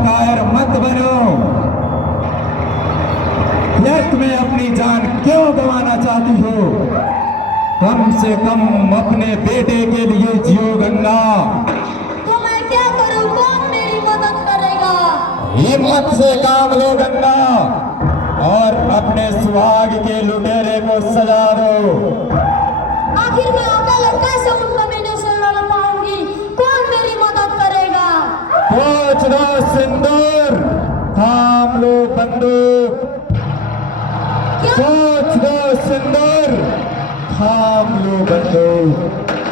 कायर मत बनो। व्यर्थ में अपनी जान क्यों गंवाना चाहती हो? कम से कम अपने बेटे के लिए जियो गंगा। तो मैं क्या करूं? कौन मेरी मदद करेगा? हिम्मत से काम लो गंगा और अपने सुहाग के लुटेरे को सजा दो। आखिर मैं अकेले कैसे उन कमीनों से लड़ पाऊंगी? कौन मेरी मदद करेगा? पोंछ दो सिंदूर, थाम लो बंदूक। क्या पोंछ दो सिंदूर, थाम लो बंदूक।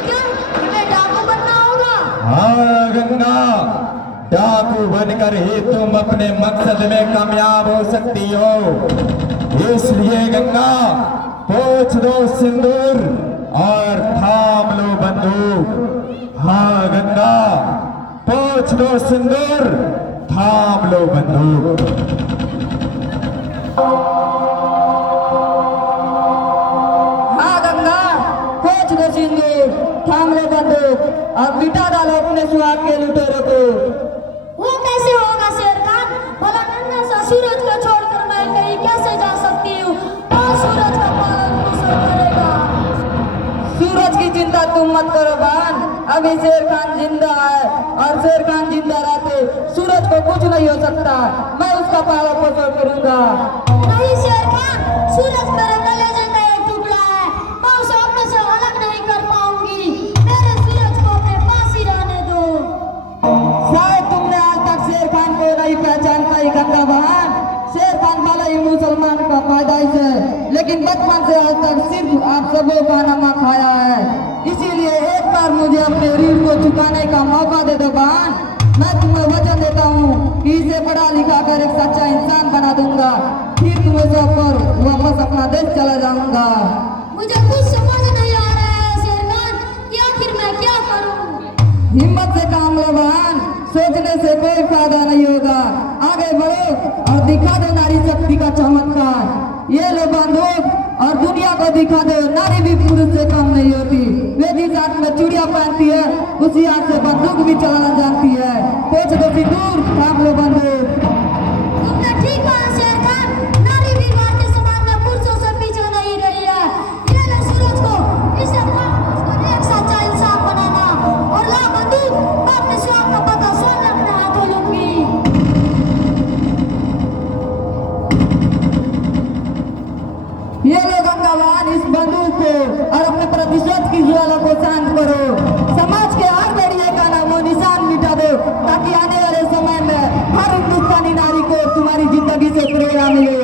क्या मैं डाकू बनना होगा? हाँ गंगा, डाकू बनकर ही तुम अपने मकसद में कामयाब हो सकती हो। इसलिए गंगा, पोंछ दो सिंदूर और थाम लो बंदूक। हाँ गंगा, पोंछ दो सिंदूर, थाम लो बंदूक। हाँ गंगा, खोज दो सिंदूर, थाम लो बंदूक और मिटा डालो अपने सुहाग के लुटेरों को। वो कैसे होगा शेर खान? भला नन्हा सा सूरज को छोड़कर मैं कहीं कैसे जा सकती हूँ? और सूरज का पालन पोषण करेगा। सूरज की चिंता तुम मत करो बहन, अभी शेर खान जिंदा है और शेर खान जिंदा रहते सूरज को कुछ नहीं हो सकता। मैं उसका पालन पोषण करूंगा। नहीं शेर खान, सूरज मेरे कलेजे का एक टुकड़ा है। मैं उसे अपने से अलग नहीं कर पाऊंगी। मेरे सूरज को अपने पास ही रहने दो। शायद तुमने आज तक शेर खान को नहीं पहचान पाई गंगा बहन। शेर खान भले ही मुसलमान का पैदाइश है, लेकिन बचपन से आज तक सिर्फ आप सबों का नमक खाया है। इसीलिए एक बार मुझे अपने रीढ़ को चुकाने का मौका दे दो बहन। मैं तुम्हें वचन देता हूँ कि इसे पढ़ा लिखा कर एक सच्चा इंसान बना दूंगा। फिर तुम्हें सौंपकर वापस अपना देश चला जाऊंगा। मुझे कुछ समझ नहीं आ रहा है शेर खान कि आखिर मैं क्या करूं? हिम्मत से काम लो बहन, सोचने से कोई फायदा नहीं होगा। आगे बढ़ो और दिखा दो नारी शक्ति का चमत्कार। ये लो बंदूक और दुनिया को दिखा दो नारी भी पुरुष से कम नहीं होती। वे जिस हाथ में चूड़ियां पहनती है उसी हाथ से बंदूक भी चलाना जानती है। पोंछ दो सिंदूर, थाम लो बंदूक। तुमने ठीक कहा शेर खान, नारी भी भारतीय समाज में पुरुषों से पीछे नहीं रही है। ये लो सूरज को, इसे उसको एक सच्चा इंसान बनाना और ला बंदूक। मैं अपने स्वाद का पता स्वयं अपने हाथों लूंगी। ये लो गंगा बहन इस बंदूक को और अपने प्रतिशोध की ज्वाला को शांत करो। समाज के हर बेड़िए का नाम और निशान मिटा दो ताकि आने वाले समय में हर हिंदुस्तानी नारी को तुम्हारी जिंदगी से प्रेरणा मिले।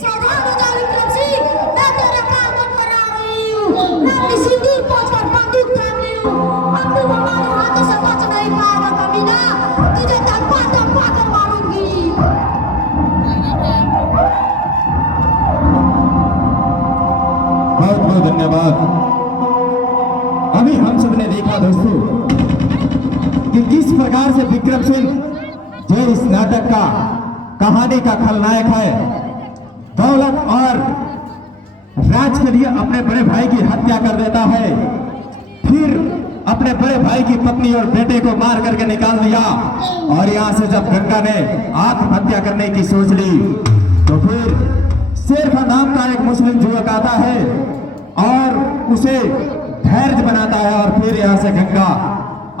सावधान हो जा विक्रम सिंह, मैं तेरा काम बनकर आ रही हूँ। मैं अपनी सिंदूर पोंछकर बंदूक थाम ली हूँ। अब तुम हमारे हाथों से बच नहीं पाएगा कमीना। तुझे धप्पा धप्पा कर मारूंगी। बहुत बहुत धन्यवाद। अभी हम सब ने देखा दोस्तों कि किस प्रकार से विक्रम सिंह जो इस नाटक का कहानी का खलनायक है, दौलत और राज के लिए अपने बड़े भाई की हत्या कर देता है। फिर अपने बड़े भाई की पत्नी और बेटे को मार करके निकाल दिया। और यहाँ से जब गंगा ने आत्महत्या करने की सोच ली तो फिर शेर खान नाम का एक मुस्लिम युवक आता है और उसे धैर्य बनाता है। और फिर यहाँ से गंगा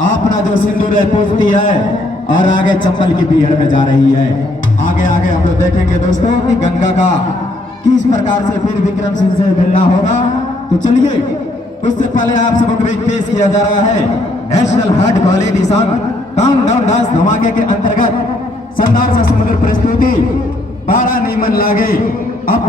अपना जो सिंदूर है पूजती है और आगे चंबल की पीहड़ में जा रही है। आगे आगे हम लोग देखेंगे दोस्तों कि गंगा का किस प्रकार से फिर विक्रम सिंह से मिलना होगा। तो चलिए, उससे पहले आप सबको भी पेश किया जा रहा है national heart quality song countdown dance धमाके के अंतर्गत शानदार सा सुंदर प्रस्तुति पारा नीमन लागे।